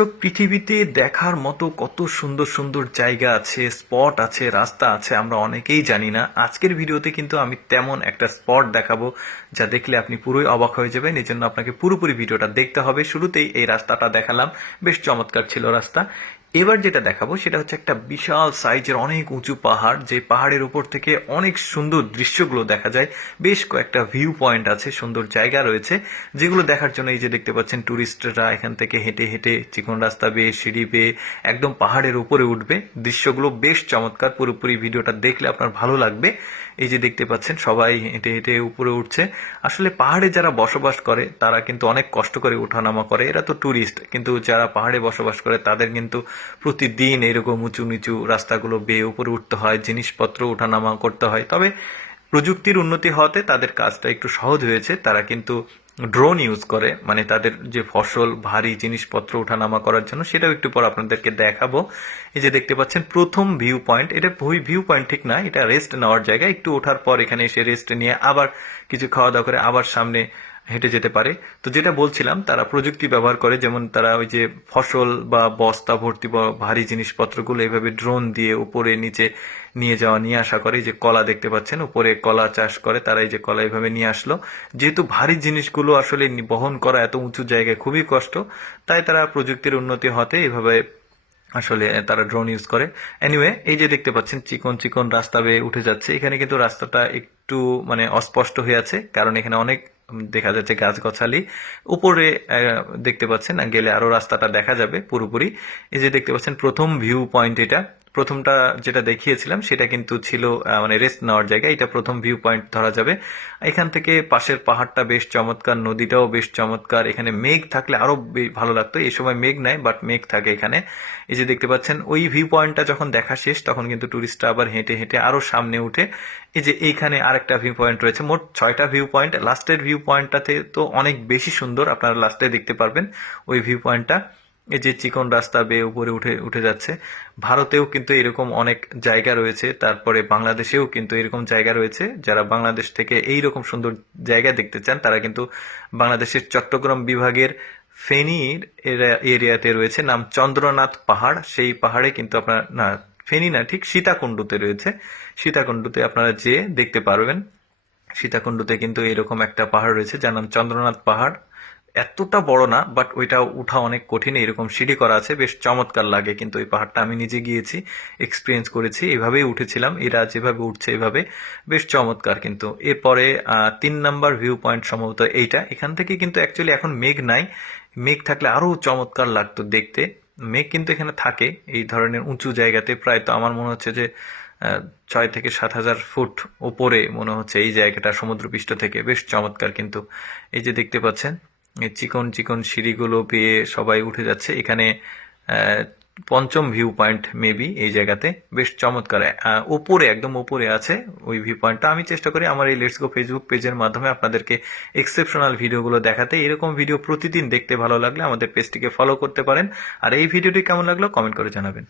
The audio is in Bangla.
দর্শক, পৃথিবীতে দেখার মতো কত সুন্দর সুন্দর জায়গা আছে, স্পট আছে, রাস্তা আছে, আমরা অনেকেই জানি না। আজকের ভিডিওতে কিন্তু আমি তেমন একটা স্পট দেখাবো যা দেখলে আপনি পুরোই অবাক হয়ে যাবেন। এই জন্য আপনাকে পুরোপুরি ভিডিওটা দেখতে হবে। শুরুতেই এই রাস্তাটা দেখালাম, বেশ চমৎকার ছিল রাস্তা। এবার যেটা দেখাবো সেটা হচ্ছে একটা বিশাল সাইজের অনেক উঁচু পাহাড়, যে পাহাড়ের উপর থেকে অনেক সুন্দর দৃশ্যগুলো দেখা যায়। বেশ কয়েকটা ভিউ পয়েন্ট আছে, সুন্দর জায়গা রয়েছে যেগুলো দেখার জন্য এই যে দেখতে পাচ্ছেন টুরিস্টরা এখান থেকে হেঁটে হেঁটে চিকন রাস্তা বেয়ে সিঁড়ি বেয়ে একদম পাহাড়ের উপরে উঠবে। দৃশ্যগুলো বেশ চমৎকার, পুরোপুরি ভিডিওটা দেখলে আপনার ভালো লাগবে। এই যে দেখতে পাচ্ছেন সবাই হেঁটে হেঁটে উপরে উঠছে। আসলে পাহাড়ে যারা বসবাস করে তারা কিন্তু অনেক কষ্ট করে ওঠানামা করে, এরা তো টুরিস্ট, কিন্তু যারা পাহাড়ে বসবাস করে তাদের কিন্তু প্রতিদিন এরকম উঁচু নিচু রাস্তাগুলো বেয়ে উপরে উঠতে হয়, জিনিসপত্র ওঠানামা করতে হয়। তবে প্রযুক্তির উন্নতি হওয়াতে তাদের কাজটা একটু সহজ হয়েছে। তারা কিন্তু ড্রোন ইউজ করে, মানে তাদের যে ফসল ভারী জিনিসপত্র ওঠানামা করার জন্য, সেটাও একটু পর আপনাদেরকে দেখাবো। এই যে দেখতে পাচ্ছেন প্রথম ভিউ পয়েন্ট, এটা ভিউ পয়েন্ট ঠিক না, এটা রেস্ট নেওয়ার জায়গা। একটু ওঠার পর এখানে এসে রেস্ট নিয়ে আবার কিছু খাওয়া দাওয়া করে আবার সামনে হেঁটে যেতে পারে। তো যেটা বলছিলাম, তারা প্রযুক্তি ব্যবহার করে, যেমন তারা ওই যে ফসল বা বস্তা ভর্তি বা ভারী জিনিসপত্রগুলো এভাবে ড্রোন দিয়ে উপরে নিচে নিয়ে যাওয়া নিয়ে আসা করে। এই যে কলা দেখতে পাচ্ছেন, উপরে কলা চাষ করে তারা, এই যে কলা এভাবে নিয়ে আসলো। যেহেতু ভারী জিনিসগুলো আসলে বহন করা এত উঁচু জায়গায় খুবই কষ্ট, তাই তারা প্রযুক্তির উন্নতি হতে এভাবে আসলে তারা ড্রোন ইউজ করে। এনিওয়ে, এই যে দেখতে পাচ্ছেন চিকন চিকন রাস্তা বেয়ে উঠে যাচ্ছে। এখানে কিন্তু রাস্তাটা একটু মানে অস্পষ্ট হয়ে আছে, কারণ এখানে অনেক দেখা যাচ্ছে গাছগাছালি। উপরে দেখতে পাচ্ছেন, গেলে আরো রাস্তাটা দেখা যাবে পুরোপুরি। এই যে দেখতে পাচ্ছেন প্রথম ভিউ পয়েন্ট, এটা প্রথমটা যেটা দেখিয়েছিলাম সেটা কিন্তু ছিল মানে রেস্ট নেওয়ার জায়গা। এটা প্রথম ভিউ পয়েন্ট ধরা যাবে। এখান থেকে পাশের পাহাড়টা বেশ চমৎকার, নদীটাও বেশ চমৎকার। এখানে মেঘ থাকলে আরো ভালো লাগতো, এই সময় মেঘ নাই, বাট মেঘ থাকে এখানে। এই যে দেখতে পাচ্ছেন ওই ভিউ পয়েন্টটা যখন দেখা শেষ তখন কিন্তু টুরিস্টরা আবার হেঁটে হেঁটে আরো সামনে উঠে এই যে এইখানে আরেকটা ভিউ পয়েন্ট রয়েছে। মোট 6টা ভিউ পয়েন্ট। লাস্টের ভিউ পয়েন্টটাতে তো অনেক বেশি সুন্দর, আপনারা লাস্টে দেখতে পারবেন ওই ভিউ পয়েন্টটা। এই যে চিকন রাস্তা বেয়ে উপরে উঠে উঠে যাচ্ছে। ভারতেও কিন্তু এরকম অনেক জায়গা রয়েছে, তারপরে বাংলাদেশেও কিন্তু এরকম জায়গা রয়েছে। যারা বাংলাদেশ থেকে এইরকম সুন্দর জায়গা দেখতে চান তারা কিন্তু বাংলাদেশের চট্টগ্রাম বিভাগের ফেনীর এরিয়াতে রয়েছে, নাম চন্দ্রনাথ পাহাড়। সেই পাহাড়ে কিন্তু আপনার না, ফেনী না, ঠিক সীতাকুণ্ডুতে রয়েছে। সীতাকুণ্ডুতে আপনারা যেয়ে দেখতে পারবেন। সীতাকুণ্ডুতে কিন্তু এরকম একটা পাহাড় রয়েছে যার নাম চন্দ্রনাথ পাহাড়। এতটা বড় না, বাট ওইটা উঠা অনেক কঠিন। এরকম সিঁড়ি করা আছে, বেশ চমৎকার লাগে। কিন্তু এই পাহাড়টা আমি নিজে গিয়েছি, এক্সপিরিয়েন্স করেছি, এভাবেই উঠেছিলাম। এরা যেভাবে উঠছে এভাবে বেশ চমৎকার। কিন্তু এরপরে 3 নাম্বার ভিউ পয়েন্ট সম্ভবত এইটা। এখান থেকে কিন্তু অ্যাকচুয়ালি এখন মেঘ নাই, মেঘ থাকলে আরো চমৎকার লাগতো দেখতে। মেঘ কিন্তু এখানে থাকে এই ধরনের উঁচু জায়গাতে, প্রায় তো আমার মনে হচ্ছে যে 6 থেকে 7 হাজার ফুট উপরে মনে হচ্ছে এই জায়গাটা সমুদ্রপৃষ্ঠ থেকে। বেশ চমৎকার কিন্তু। এই যে দেখতে পাচ্ছেন এই চিকন চিকন সিঁড়িগুলো পেয়ে সবাই উঠে যাচ্ছে। এখানে পঞ্চম ভিউ পয়েন্ট মেবি এই জায়গাতে। বেশ চমৎকার, উপরে একদম উপরে আছে ওই ভিউ পয়েন্টটা। আমি চেষ্টা করি আমার এই লেটস গো ফেসবুক পেজের মাধ্যমে আপনাদেরকে এক্সেপশনাল ভিডিওগুলো দেখাতে। এরকম ভিডিও প্রতিদিন দেখতে ভালো লাগলে আমাদের পেজটিকে ফলো করতে পারেন। আর এই ভিডিওটি কেমন লাগলো কমেন্ট করে জানাবেন।